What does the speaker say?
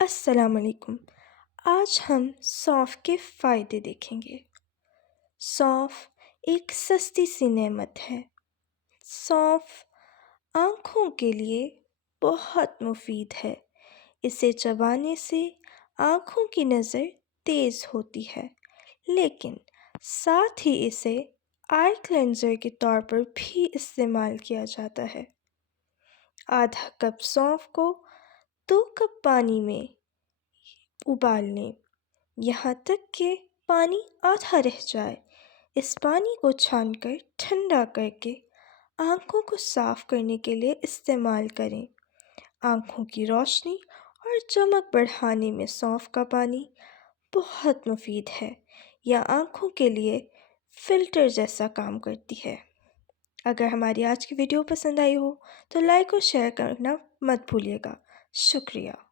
السلام علیکم۔ آج ہم سونف کے فائدے دیکھیں گے۔ سونف ایک سستی سی نعمت ہے۔ سونف آنکھوں کے لیے بہت مفید ہے۔ اسے چبانے سے آنکھوں کی نظر تیز ہوتی ہے، لیکن ساتھ ہی اسے آئی کلینزر کے طور پر بھی استعمال کیا جاتا ہے۔ آدھا کپ سونف کو 2 کپ پانی میں ابال لیں، یہاں تک کہ پانی آدھا رہ جائے۔ اس پانی کو چھان کر ٹھنڈا کر کے آنکھوں کو صاف کرنے کے لیے استعمال کریں۔ آنکھوں کی روشنی اور چمک بڑھانے میں سونف کا پانی بہت مفید ہے۔ یہ آنکھوں کے لیے فلٹر جیسا کام کرتی ہے۔ اگر ہماری آج کی ویڈیو پسند آئی ہو تو لائک اور شیئر کرنا مت بھولیے گا۔ شکریہ۔